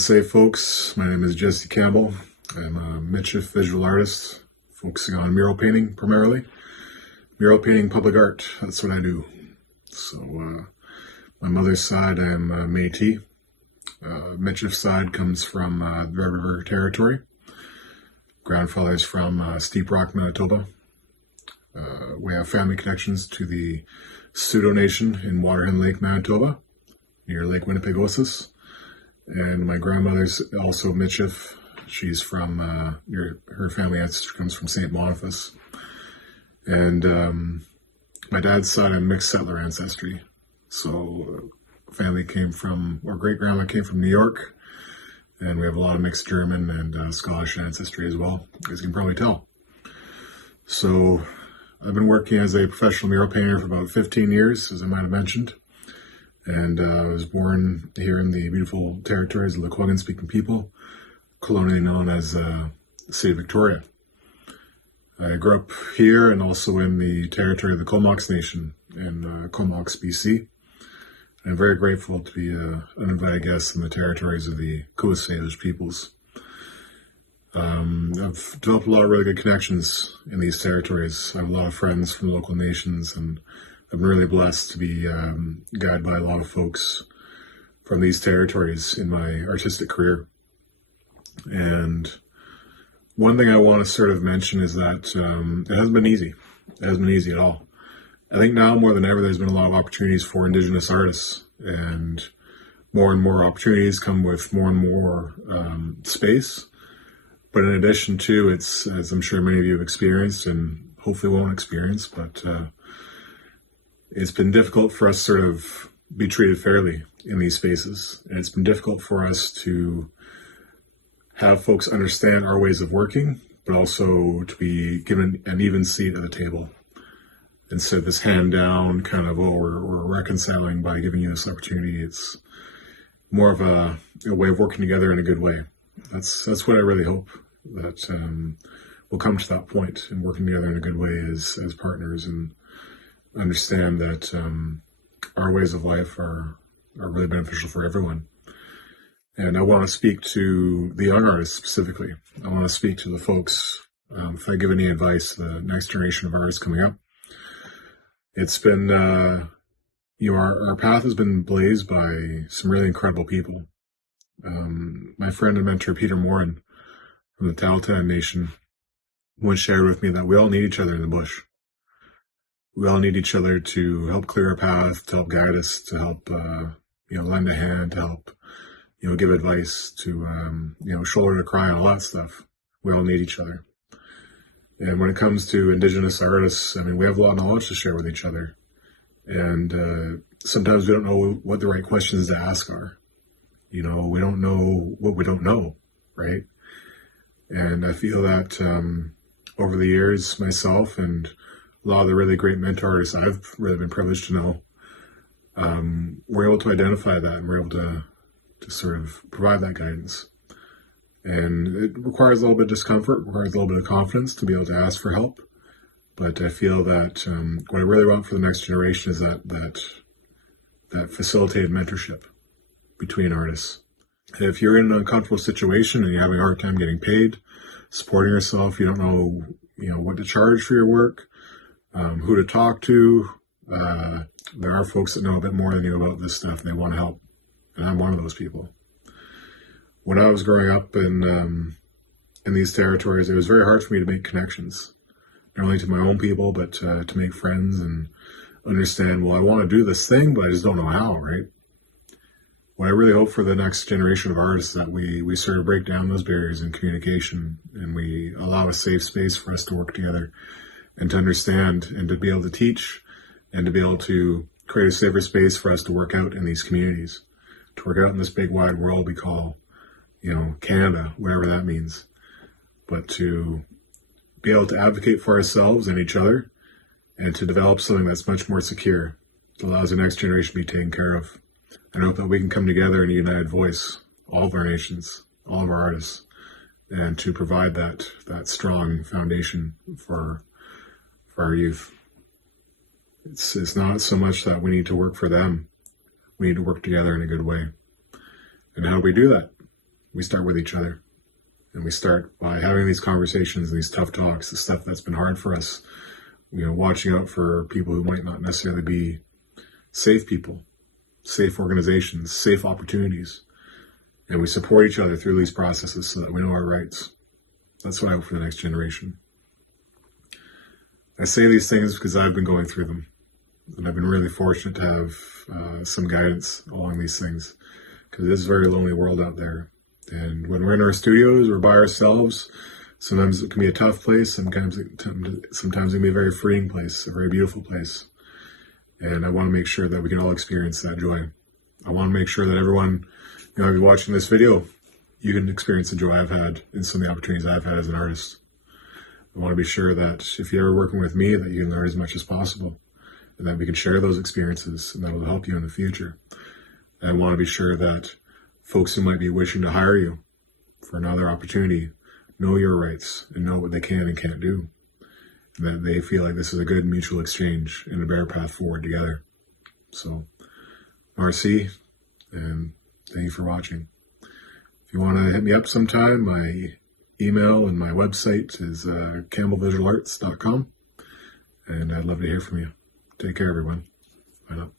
Namaste, folks. My name is Jesse Campbell. I'm a Michif visual artist, focusing on mural painting primarily. Mural painting, public art, that's what I do. So, my mother's side, I'm Métis. Michif side comes from the Red River territory. Grandfather's from Steep Rock, Manitoba. We have family connections to the Pseudo Nation in Waterhen Lake, Manitoba, near Lake Winnipegosis. And my grandmother's also Michif. She's from, her family ancestry comes from St. Boniface. And my dad's side, I'm mixed settler ancestry. So family came from, or great-grandma came from New York. And we have a lot of mixed German and Scottish ancestry as well, as you can probably tell. So I've been working as a professional mural painter for about 15 years, as I might have mentioned. And I was born here in the beautiful territories of the Lekwungen-speaking people, colonially known as the City of Victoria. I grew up here and also in the territory of the Comox Nation in Comox, BC. I'm very grateful to be an invited guest in the territories of the Coast Salish peoples. I've developed a lot of really good connections in these territories. I have a lot of friends from the local nations, and I've been really blessed to be guided by a lot of folks from these territories in my artistic career. And one thing I want to sort of mention is that it hasn't been easy. It hasn't been easy at all. I think now more than ever, there's been a lot of opportunities for Indigenous artists, and more opportunities come with more and more space. But in addition to, it's, as I'm sure many of you have experienced and hopefully won't experience, but it's been difficult for us to sort of be treated fairly in these spaces. And it's been difficult for us to have folks understand our ways of working, but also to be given an even seat at the table. Instead of this hand down kind of, oh, we're reconciling by giving you this opportunity. It's more of a way of working together in a good way. That's what I really hope, that we'll come to that point in working together in a good way as partners, and understand that our ways of life are really beneficial for everyone. And I want to speak to the young artists specifically. I want to speak to the folks, if I give any advice to the next generation of artists coming up. It's been, our path has been blazed by some really incredible people. My friend and mentor, Peter Morin, from the Tahltan Nation, once shared with me that we all need each other in the bush. We all need each other to help clear a path, to help guide us, to help, lend a hand, to help, give advice, to, shoulder to cry, and all that stuff. We all need each other. And when it comes to Indigenous artists, I mean, we have a lot of knowledge to share with each other. And sometimes we don't know what the right questions to ask are. We don't know what we don't know, right? And I feel that over the years, myself and a lot of the really great mentor artists I've really been privileged to know, we're able to identify that, and we're able to sort of provide that guidance. And it requires a little bit of discomfort, requires a little bit of confidence to be able to ask for help. But I feel that what I really want for the next generation is that facilitated mentorship between artists. And if you're in an uncomfortable situation and you're having a hard time getting paid, supporting yourself, you don't know, what to charge for your work, who to talk to, there are folks that know a bit more than you about this stuff, and they want to help. And I'm one of those people. When I was growing up in these territories, it was very hard for me to make connections, not only to my own people, but to make friends and understand, well, I want to do this thing, but I just don't know how, right? What I really hope for the next generation of artists is that we sort of break down those barriers in communication, and we allow a safe space for us to work together and to understand and to be able to teach and to be able to create a safer space for us to work out in these communities, to work out in this big wide world we call, Canada, whatever that means, but to be able to advocate for ourselves and each other, and to develop something that's much more secure, that allows the next generation to be taken care of. And I hope that we can come together in a united voice, all of our nations, all of our artists, and to provide that strong foundation for our youth. It's not so much that we need to work for them. We need to work together in a good way. And how do we do that? we start with each other. And we start by having these conversations, these tough talks, the stuff that's been hard for us, watching out for people who might not necessarily be safe people, safe organizations, safe opportunities. And we support each other through these processes so that we know our rights. That's what I hope for the next generation. I say these things because I've been going through them. And I've been really fortunate to have some guidance along these things, because it is a very lonely world out there. And when we're in our studios, we're by ourselves. Sometimes it can be a tough place. Sometimes it can be a very freeing place, a very beautiful place. And I want to make sure that we can all experience that joy. I want to make sure that everyone, if you're watching this video, you can experience the joy I've had in some of the opportunities I've had as an artist. I want to be sure that if you're working with me, that you can learn as much as possible, and that we can share those experiences, and that will help you in the future. And I want to be sure that folks who might be wishing to hire you for another opportunity know your rights and know what they can and can't do, and that they feel like this is a good mutual exchange and a better path forward together. So, RC, and thank you for watching. If you want to hit me up sometime, my email and my website is campbellvisualarts.com, and I'd love to hear from you. Take care, everyone. Bye now.